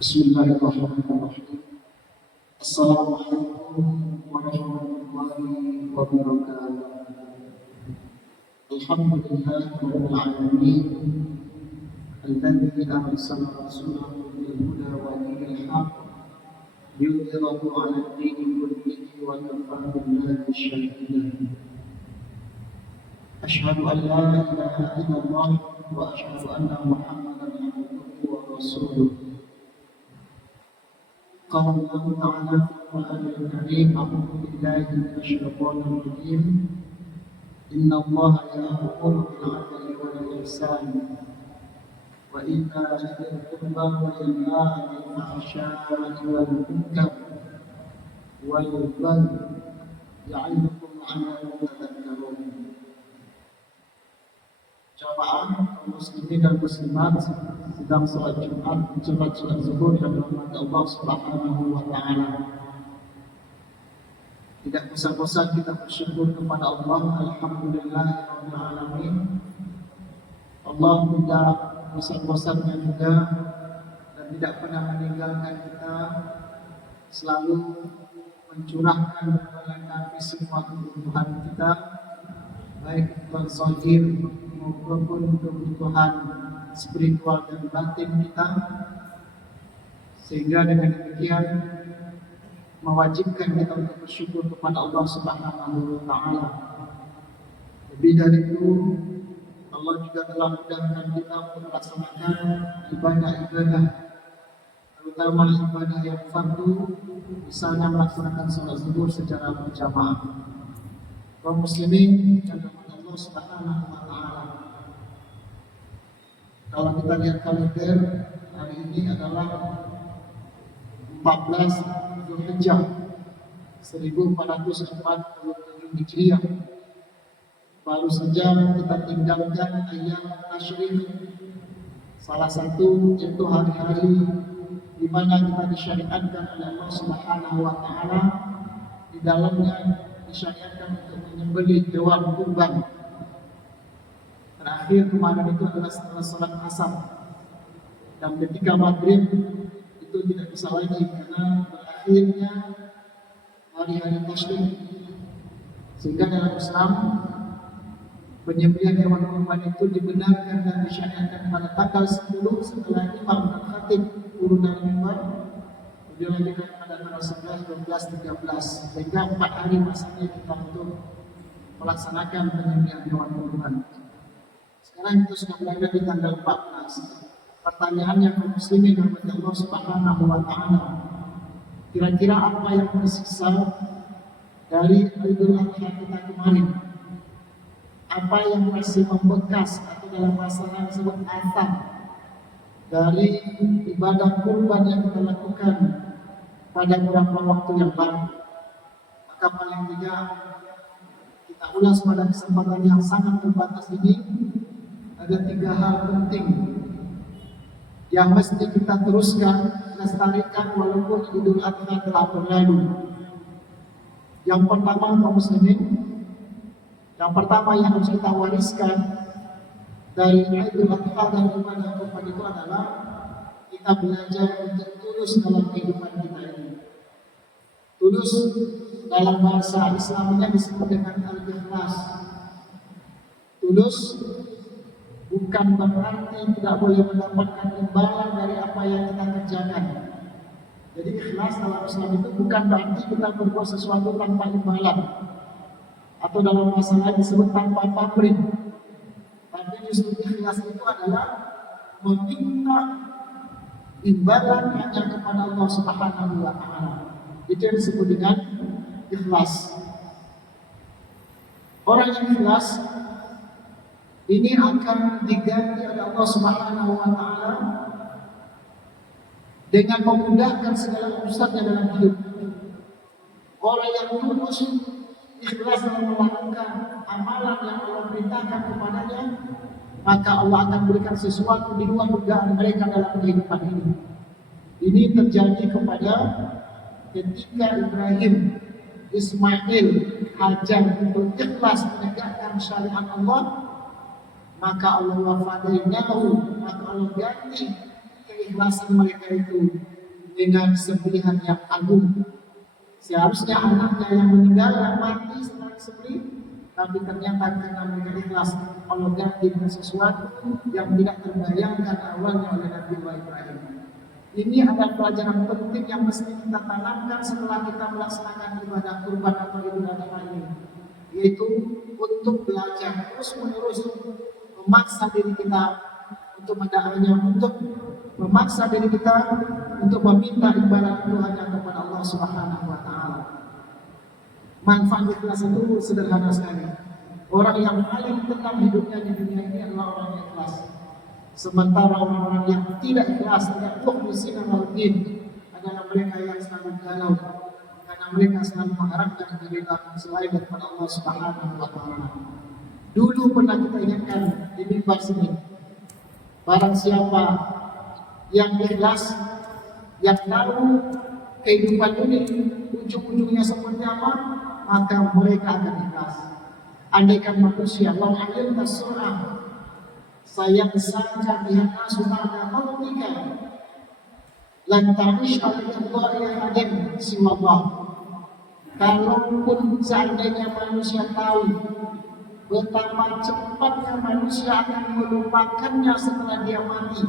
Bismillahirrahmanirrahim. Assalamualaikum warahmatullahi wabarakatuh. Alhamdulillahirabbil alamin. Alladzi arsala rasulahu bil huda wa dinil haqq liyudhhirahu 'ala ad-dini kullihi wa kafaa billahi shahida. Asyhadu an la ilaha illallah wa asyhadu anna Muhammadan abduhu wa rasuluh. قال الله تعالى في القرآن الكريم: أعوذ بالله من الشيطان الرجيم إن الله يأمر بالعدل والإحسان وإيتاء ذي القربى وينهى عن الفحشاء والمنكر والبغي يعظكم لعلكم تذكرون. Jamaah kaum muslimin dan muslimat sedang sholat Jumat, sholat zuhur yang dirahmati Allah Subhanahu wa taala. Tidak bosan-bosan kita bersyukur kepada Allah. Alhamdulillahirabbil alamin. Allah tidak bosan-bosannya juga dan tidak pernah meninggalkan kita, selalu mencurahkan dan melengkapi semua kebutuhan kita, baik kebutuhan zahir maupun kebutuhan spiritual dan batin kita, sehingga dengan demikian mewajibkan kita untuk bersyukur kepada Allah Subhanahu wa taala. Lebih dari itu, Allah juga telah mudahkan kita untuk melaksanakan ibadah-ibadah, terutama ibadah yang fardu, misalnya melaksanakan sholat zuhur secara berjamaah. Kaum muslimin dan Allah Subhanahu wa taala, kalau kita lihat kalender, hari ini adalah 14 Zulhijjah 1447 Hijriah. Baru saja kita tinggalkan ayam tasyrik, salah satu yaitu hari-hari di mana kita disyariatkan oleh Allah Subhanahu wa taala, di dalamnya disyariatkan untuk menyembelih hewan kurban. Terakhir kemarin itu adalah setelah sholat asar, dan ketika maghrib itu tidak bisa lagi karena berakhirnya hari-hari tasyrik. Sehingga dalam Islam penyembelihan hewan kurban itu dibenarkan dan disyariatkan pada tanggal 10 setelah imam dan khatib turun dari mimbar, kemudian lanjutkan pada tanggal 11, 12, 13, sehingga 4 hari masanya kita untuk melaksanakan penyembelihan hewan kurban. Sekarang itu sudah berada di tanggal 14. Pertanyaannya kaum muslimin kepada Allah Subhanahu wa taala, kira-kira apa yang tersisa dari Idul Adha kita kemarin? Apa yang masih membekas atau dalam bahasa Arab disebut athar dari ibadah kurban yang kita lakukan pada beberapa waktu yang lalu? Maka paling tidak kita ulas pada kesempatan yang sangat terbatas ini. Ada 3 hal penting yang mesti kita teruskan, lestarikan walaupun Idul Adha telah berlalu. Yang pertama kaum muslimin, yang pertama yang harus kita wariskan dari Idul Adha dan ibadah kurban itu adalah kita belajar untuk tulus dalam kehidupan kita ini. Tulus dalam bahasa Islamnya disebut dengan al-ikhlas. Tulus bukan berarti tidak boleh mendapatkan imbalan dari apa yang kita kerjakan. Jadi ikhlas dalam Islam itu bukan berarti kita berbuat sesuatu tanpa imbalan, atau dalam bahasa lain disebut tanpa pamrih. Tapi justru ikhlas itu adalah meminta imbalan hanya kepada Allah Subhanahu wa taala. Itu yang disebut dengan ikhlas. Orang yang ikhlas ini akan diganti oleh Allah Subhanahu wa taala dengan memudahkan segala urusannya dalam hidup. Orang yang tulus ikhlas dalam melakukan amalan yang Allah perintahkan kepadanya, maka Allah akan berikan sesuatu di luar dugaan mereka dalam kehidupan ini. Ini terjadi kepada ketika Ibrahim, Ismail, Hajar untuk ikhlas menegakkan syariat Allah, maka Allah wafadainahu, maka Allah ganti keikhlasan mereka itu dengan sembelihan yang agung. Seharusnya anaknya yang meninggal, yang mati setelah disembelih, tapi ternyata karena mereka ikhlas Allah ganti dengan sesuatu yang tidak terbayangkan awalnya oleh Nabi Ibrahim. Ini adalah pelajaran penting yang mesti kita tanamkan setelah kita melaksanakan ibadah kurban atau ibadah adha ini, yaitu untuk belajar terus menerus memaksa diri kita untuk mendakwahnya, untuk memaksa diri kita untuk meminta ibadah Tuhan kepada Allah Subhanahu wa taala. Manfaat ikhlas itu sederhana sekali. Orang yang paling tenang hidupnya di dunia ini adalah orang yang ikhlas. Sementara orang-orang yang tidak ikhlas, tidak mukhlisina wal-din adalah mereka yang selalu galau karena mereka selalu mengharapkan keridhaan selain daripada Allah Subhanahu wa taala. Dulu pernah kita ingatkan di mimbar sini, barang siapa yang ikhlas, yang tahu kehidupan ini ujung-ujungnya seperti apa, maka mereka akan ikhlas. Andaikan manusia lau alimta sur'ah sayang sangka bihan asumada mautika lan ta'ish alaihi hadin siwallah. Kalaupun seandainya manusia tahu betapa cepatnya manusia akan melupakannya setelah dia mati,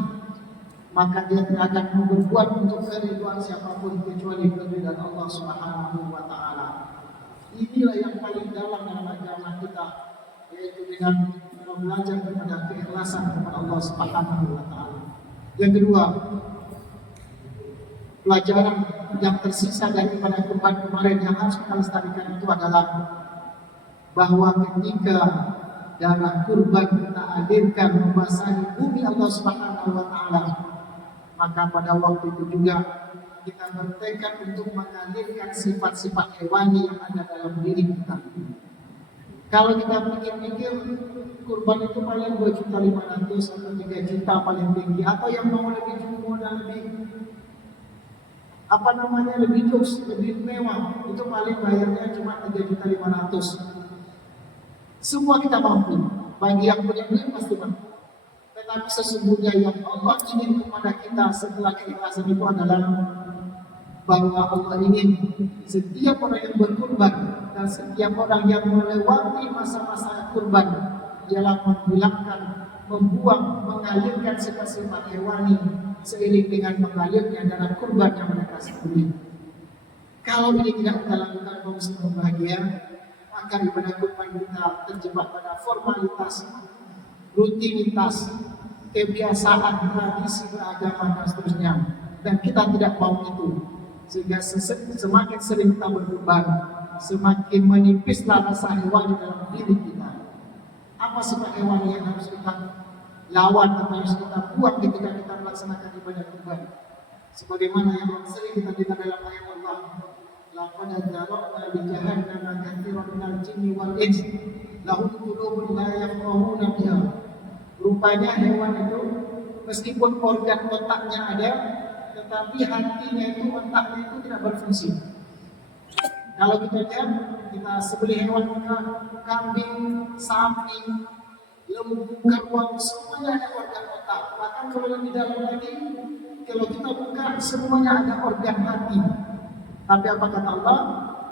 maka dia tidak akan berbuat untuk keridhaan siapapun kecuali keridhaan Allah Subhanahu wa taala. Inilah yang paling dalam dalam agama kita, yaitu dengan belajar kepada keikhlasan kepada Allah Subhanahu wa taala. Yang kedua, pelajaran yang tersisa dari pada kurban kemarin yang harus kita lestarikan itu adalah bahwa ketika darah kurban kita hadirkan membasahi bumi Allah Subhanahu wa taala, maka pada waktu itu juga kita bertekad untuk mengalirkan sifat-sifat hewani yang ada dalam diri kita. Kalau kita pikir-pikir, kurban itu paling 2.500.000 atau 3 juta paling tinggi, atau yang mau lebih jumbo dan lebih luks, lebih mewah, itu paling bayarnya cuma 3.500.000. Semua kita mampu, bagi yang punya duit pasti mampu. Tetapi sesungguhnya yang Allah ingin kepada kita setelah keikhlasan itu adalah bahwa Allah ingin setiap orang yang berkurban dan setiap orang yang melewati masa-masa kurban ialah membuang, mengalirkan sifat-sifat hewani seiring dengan mengalirnya darah kurban yang mereka sembelih. Kalau ini tidak kita lakukan, kaum muslimin bahagia, maka ibadah kurban kita terjebak pada formalitas, rutinitas, kebiasaan, tradisi beragama dan seterusnya, dan kita tidak mau itu. Sehingga semakin sering kita berkurban, semakin menipislah rasa hewani dalam diri kita. Apa sifat hewani yang harus kita lawan atau harus kita buat ketika kita melaksanakan ibadah kurban? Sebagaimana yang sering kita dengar dalam ayat Allah, laqad zara'na li jahannama katsiran minal jinni wal ins lahum qulubun la yafqahuna biha. Rupanya hewan itu meskipun organ otaknya ada, tetapi hatinya itu, otaknya itu tidak berfungsi. Kalau kita lihat, kita sebeli hewan kambing, sapi, lembu, kerbau, semuanya ada organ otak. Bahkan kalau lebih dalam lagi, kalau kita buka, semuanya ada organ hati. Tapi apa kata Allah?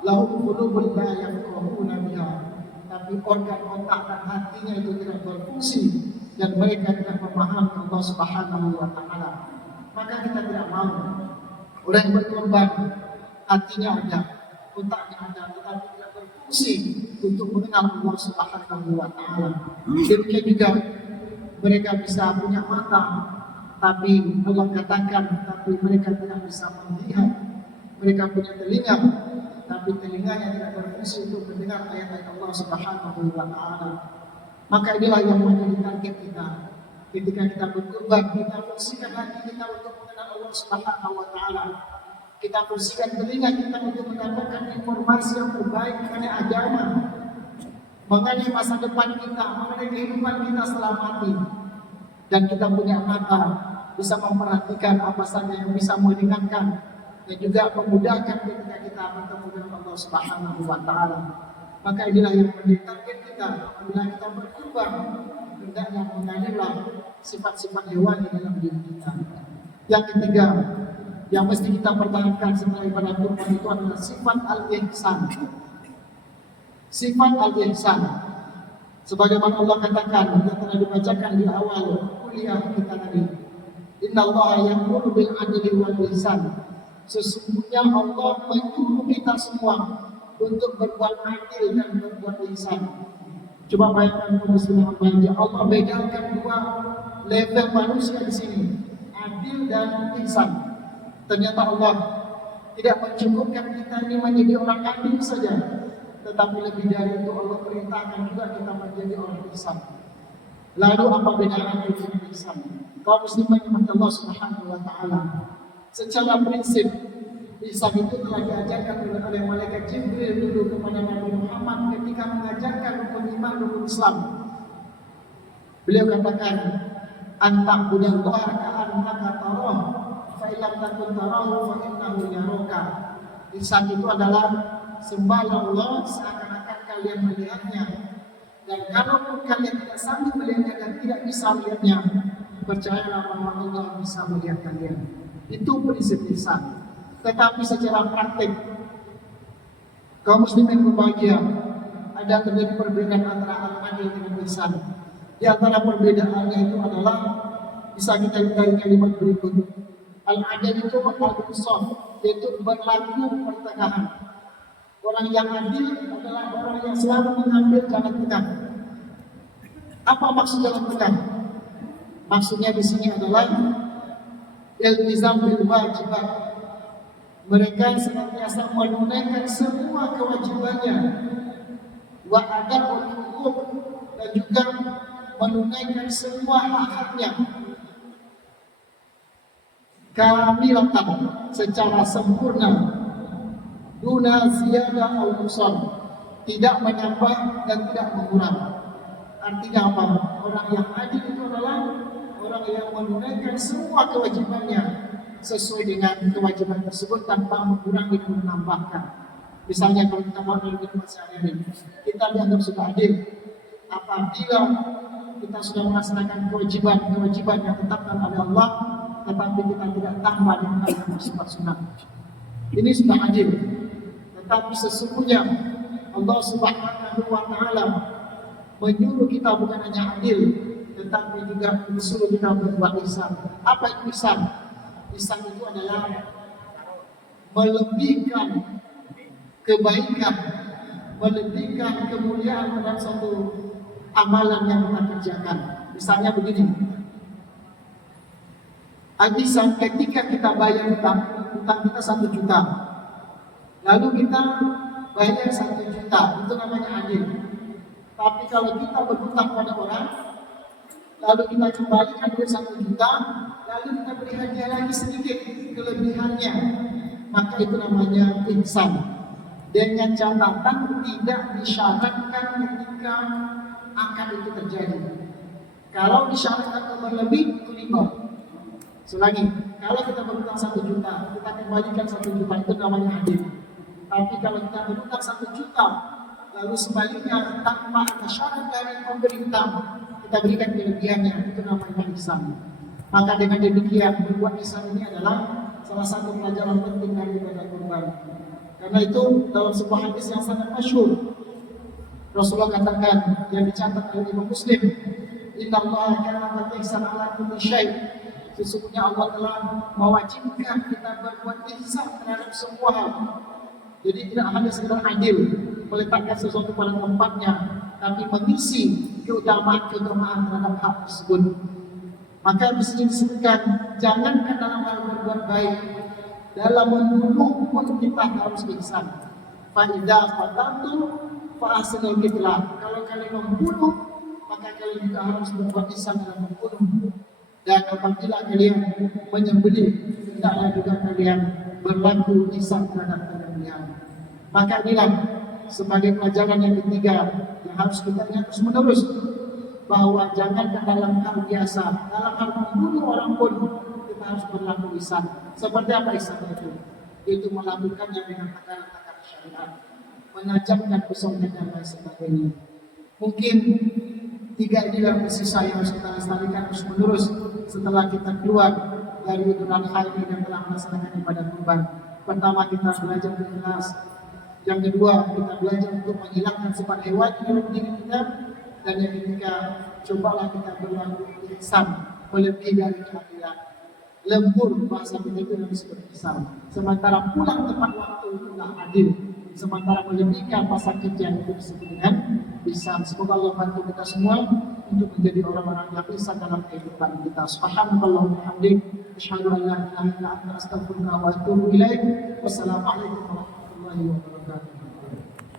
Lahum qulubun la yafqahuna biha. Tapi organ otak dan hatinya itu tidak berfungsi dan mereka tidak memahami Allah Subhanahu wa taala. Maka kita tidak mau orang yang berkorban hatinya ada, otaknya ada, tetapi tidak berfungsi untuk mengenal Allah Subhanahu wa taala. Demikian juga mereka bisa punya mata, tapi Allah katakan, tapi mereka tidak bisa melihat. Mereka punya telinga, tapi telinganya tidak berfungsi untuk mendengar ayat-ayat Allah Subhanahu wa taala. Maka inilah yang menjadi target kita. Ketika kita berkurban, kita fungsikan hati kita untuk mengenal Allah Subhanahu wa taala. Kita fungsikan telinga kita untuk mendapatkan informasi yang terbaik mengenai agama, mengenai masa depan kita, mengenai kehidupan kita setelah mati. Dan kita punya mata, bisa memperhatikan apa saja yang bisa mengingatkan dan juga memudahkan ketika kita bertemu dengan Allah Subhanahu wa taala. Maka inilah yang menjadi target kita bila kita berkurban, hendaknya mengalirlah sifat-sifat hewani dalam diri kita. Yang ketiga, yang mesti kita pertahankan setelah ibadah kurban itu adalah sifat al-ihsan. Sifat al-ihsan. Sebagaimana Allah katakan, yang telah dibacakan di awal kuliah kita tadi. Inna Allah ya'muru bil adli wal ihsan. Sesungguhnya Allah menyuruh kita semua untuk berbuat adil dan berbuat ihsan. Coba bayangkan kaum muslimin yang Allah bedakan dua level manusia di sini, adil dan ihsan. Ternyata Allah tidak mencukupkan kita ini menjadi orang adil saja, tetapi lebih dari itu Allah perintahkan juga kita menjadi orang ihsan. Lalu apa bedanya adil dan ihsan? Kaum muslimin yang Allah Subhanahu wa taala, secara prinsip ihsan itu telah diajarkan oleh malaikat Jibril dulu kepada Nabi Muhammad ketika mengajarkan rukun iman, rukun Islam. Beliau katakan, "Anta budallaha ka'annaka tarah, fa illam takun tarahu fa innahu yaraka." Ihsan itu adalah sembahlah Allah seakan-akan kalian melihatnya, dan kalaupun kalian tidak sanggup melihatnya dan tidak bisa melihatnya, percayalah bahwa Allah bisa melihat kalian. Itu prinsip ihsan. Tetapi secara praktik, kaum muslimin berbahagia, ada terjadi perbedaan antara al-adil dengan ihsan. Di antara perbedaannya itu adalah bisa kita lihat kalimat berikut. Al-adil itu al-insaf, yaitu berlaku pertengahan. Orang yang adil adalah orang yang selalu mengambil jalan tengah. Apa maksud jalan tengah? Maksudnya di sini adalah iltizam bil wajibat. Mereka senantiasa menunaikan semua kewajibannya, wa ada'ul huquq, dan juga menunaikan semua hak-haknya kamilatan, secara sempurna, duna ziyadah au nuqsan, tidak menambah dan tidak mengurangi. Artinya apa? Orang yang adil itu adalah orang yang menunaikan semua kewajibannya sesuai dengan kewajiban tersebut tanpa mengurangi dan menambahkan. Misalnya kalau kita mau dalam kehidupan sehari-hari, kita dianggap sudah adil apabila kita sudah melaksanakan kewajiban yang ditetapkan oleh Allah, tetapi kita tidak tambah dengan hal yang bersifat sunnah. Ini sudah adil. Tetapi sesungguhnya Allah Subhanahu wa taala menyuruh kita bukan hanya adil, tetapi juga disuruh kita berbuat ihsan. Apa itu ihsan? Ihsan itu adalah melebihkan kebaikan, melebihkan kemuliaan dalam suatu amalan yang kita kerjakan. Misalnya begini, ihsan ketika kita bayar utang kita 1 juta, lalu kita bayar 1 juta, itu namanya adil. Tapi kalau kita berhutang pada orang, lalu kita kembalikan duit 1 juta, lalu kita beri hadiah lagi sedikit kelebihannya, maka itu namanya ihsan. Dengan catatan tidak disyaratkan ketika akad itu terjadi. Kalau disyaratkan berlebih, itu riba. Selagi kalau kita berhutang 1 juta, kita kembalikan 1 juta, itu namanya adil. Tapi kalau kita berhutang 1 juta, lalu sebaliknya tanpa ada syarat dari pemerintah, kita berikan kelebihannya, itu namanya ihsan. Maka dengan demikian berbuat ihsan ini adalah salah satu pelajaran penting dari ibadah kurban. Karena itu dalam sebuah hadis yang sangat masyhur, Rasulullah katakan yang dicatat oleh Imam Muslim, Innallaha kana ihsan ala kulli syai'. Sesungguhnya Allah telah mewajibkan kita berbuat ihsan terhadap semua hal. Jadi tidak hanya sekedar adil, meletakkan sesuatu pada tempatnya, tapi mengisi keutamaan terhadap hak tersebut. Maka disini disebutkan, jangankan dalam hal berbuat baik, dalam membunuh pun kita harus ihsan. Fa'idha fatantu fa'asinul qitlah. Kalau kalian membunuh, maka kalian juga harus berbuat ihsan dalam membunuh. Dan apabila kalian menyembelih, hendaklah juga kalian berlaku ihsan terhadap penyembelihan. Maka inilah sebagai pelajaran yang ketiga yang harus kita ingat terus menerus, bahwa jangankan dalam hal biasa, dalam hal membunuh orang pun kita harus berlaku ihsan. Seperti apa ihsan itu? Itu melakukannya dengan takaran-takaran syariat, menajamkan pisaunya dan lain sebagainya. Mungkin 3 inilah sisa yang harus kita lestarikan terus menerus setelah kita keluar dari Idul Adha ini dan telah melaksanakan ibadah kurban. Pertama, kita belajar ikhlas. Yang kedua, kita belajar untuk menghilangkan sifat hewan di dalam diri kita. Dan yang ketiga, cobalah kita berlaku ihsan, melebihi dari keadilan. Lembur bahasa kita itu yang disebut ihsan. Sementara pulang tepat waktu itulah adil. Sementara melebihkan masa kerja itu disebut dengan ihsan. Semoga Allah bantu kita semua untuk menjadi orang-orang yang ihsan dalam kehidupan kita. Subhanallah wa bihamdik, asyhadu an la ilaha illa anta, astaghfiruka wa atubu ilaik. Wassalamualaikum warahmatullahi wabarakatuh.